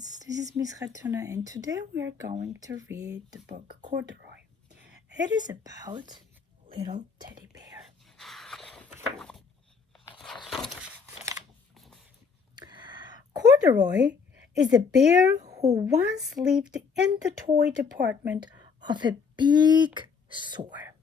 friends, this is Miss Hatuna and today we are going to read the book Corduroy. It is about little teddy bear. Corduroy is a bear who once lived in the toy department of a big store.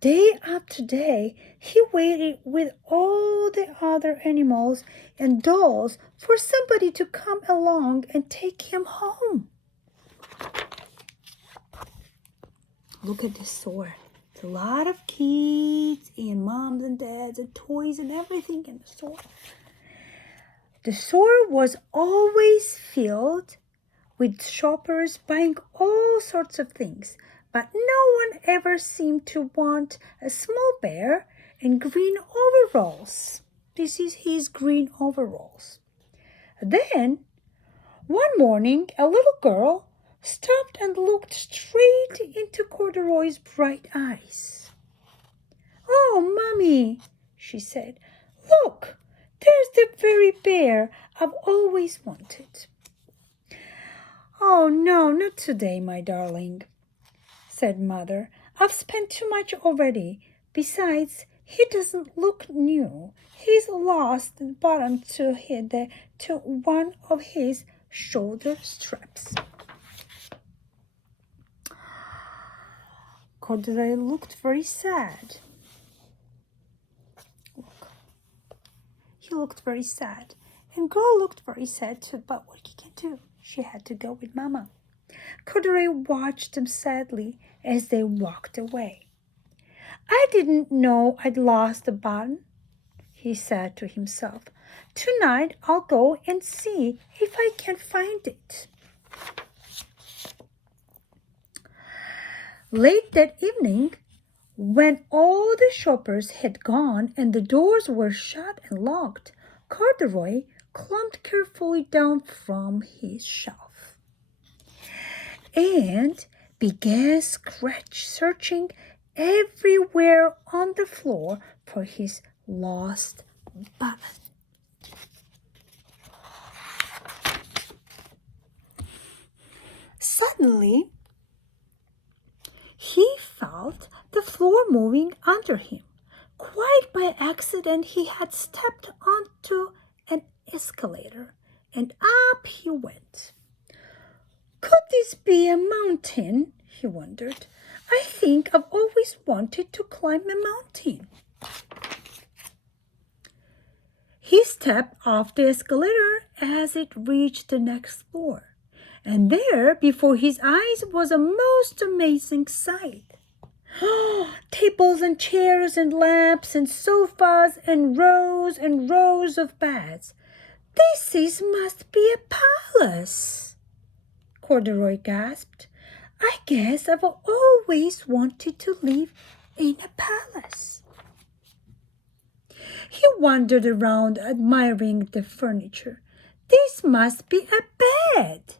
Day after day, he waited with all the other animals and dolls for somebody to come along and take him home. Look at this store. It's a lot of kids and moms and dads and toys and everything in the store. The store was always filled with shoppers buying all sorts of things, but no one ever seemed to want a small bear in green overalls. This is his green overalls. Then, one morning, a little girl stopped and looked straight into Corduroy's bright eyes. "Oh, Mommy," she said, "look, there's the very bear I've always wanted." "Oh, no, not today, my darling," said Mother. "I've spent too much already. Besides, he doesn't look new. He's lost the button to one of his shoulder straps." Corduroy looked very sad. He looked very sad. And Girl looked very sad too, but what he can do? She had to go with Mama. Corduroy watched them sadly as they walked away. "I didn't know I'd lost the button," he said to himself. "Tonight I'll go and see if I can find it." Late that evening, when all the shoppers had gone and the doors were shut and locked, Corduroy climbed carefully down from his shelf and began searching everywhere on the floor for his lost button. Suddenly, he felt the floor moving under him. Quite by accident, he had stepped onto an escalator, and up he went. Could this be a mountain? He wondered. I think I've always wanted to climb a mountain. He stepped off the escalator as it reached the next floor. And there, before his eyes, was a most amazing sight. Tables and chairs and lamps and sofas and rows of beds. This must be a palace, Corduroy gasped. I guess I've always wanted to live in a palace. He wandered around admiring the furniture. This must be a bed,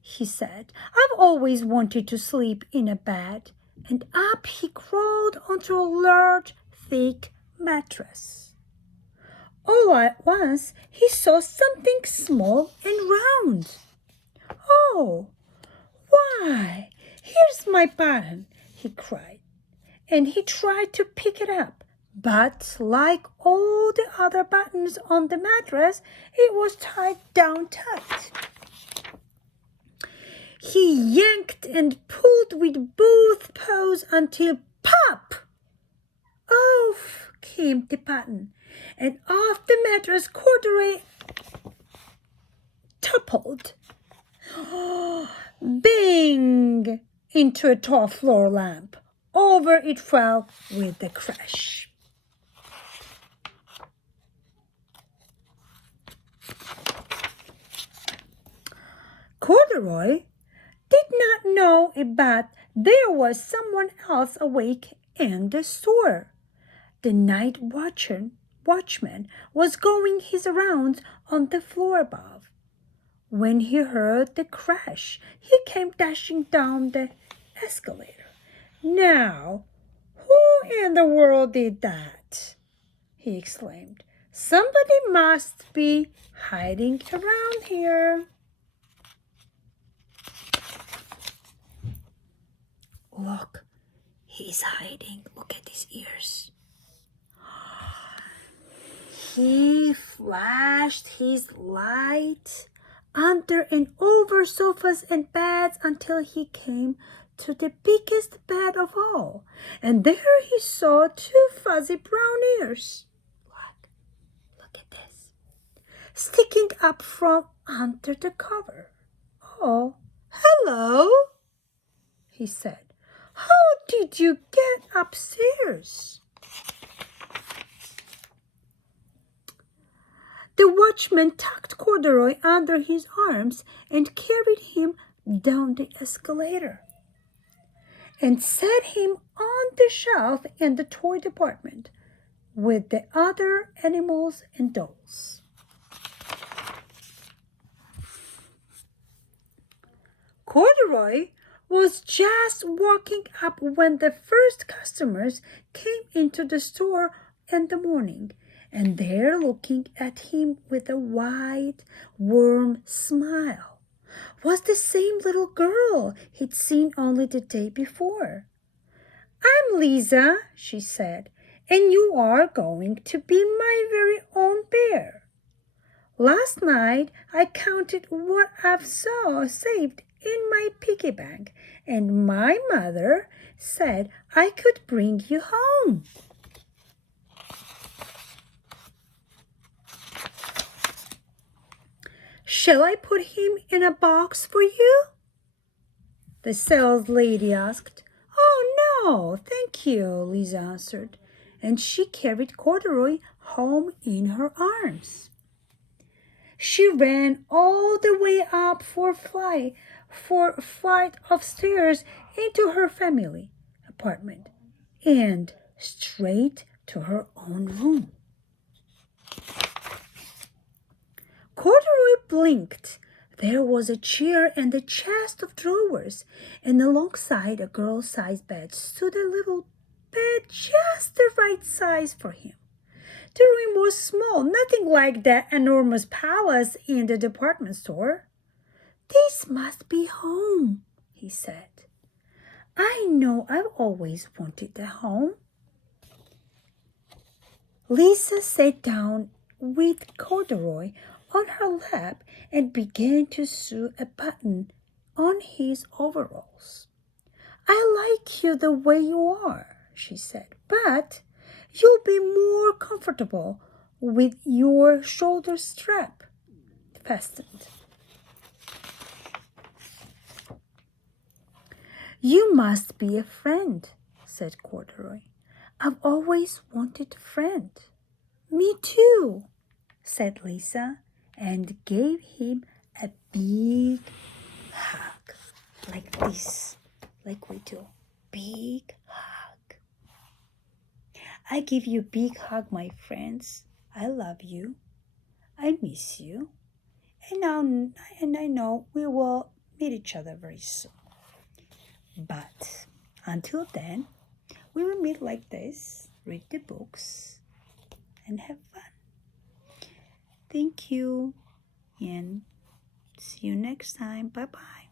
he said. I've always wanted to sleep in a bed. And up he crawled onto a large, thick mattress. All at once, he saw something small and round. "Oh, why, here's my button," he cried. And he tried to pick it up, but like all the other buttons on the mattress, it was tied down tight. He yanked and pulled with both paws until pop! Off came the button, and off the mattress Corduroy toppled. Bing! Into a tall floor lamp. Over it fell with a crash. Corduroy did not know but there was someone else awake in the store. The night watchman was going his rounds on the floor above. When he heard the crash, he came dashing down the escalator. "Now, who in the world did that?" he exclaimed. Somebody must be hiding around here. Look, he's hiding. Look at his ears. He flashed his light under and over sofas and beds until he came to the biggest bed of all. And there he saw 2 fuzzy brown ears. Look at this. Sticking up from under the cover. Oh, hello, he said. How did you get upstairs? The watchman tucked Corduroy under his arms and carried him down the escalator and set him on the shelf in the toy department with the other animals and dolls. Corduroy was just walking up when the first customers came into the store in the morning, and there looking at him with a wide, warm smile was the same little girl he'd seen only the day before. I'm Lisa, she said, and you are going to be my very own bear. Last night I counted what I've saved in my piggy bank, and my mother said I could bring you home. Shall I put him in a box for you? The sales lady asked. Oh, no, thank you, Lisa answered, and she carried Corduroy home in her arms. She ran all the way up for a flight of stairs into her family apartment and straight to her own room. Corduroy blinked. There was a chair and a chest of drawers, and alongside a girl-sized bed stood a little bed just the right size for him. The room was small, nothing like that enormous palace in the department store. This must be home, he said. I know I've always wanted a home. Lisa sat down with Corduroy on her lap and began to sew a button on his overalls. I like you the way you are, she said, but you'll be more comfortable with your shoulder strap fastened. You must be a friend, said Corduroy. I've always wanted a friend. Me too, said Lisa, and gave him a big hug, like this, like we do. Big hug. I give you a big hug, my friends. I love you. I miss you. And I know we will meet each other very soon. But until then, we will meet like this, read the books, and have fun. Thank you, and see you next time. Bye-bye.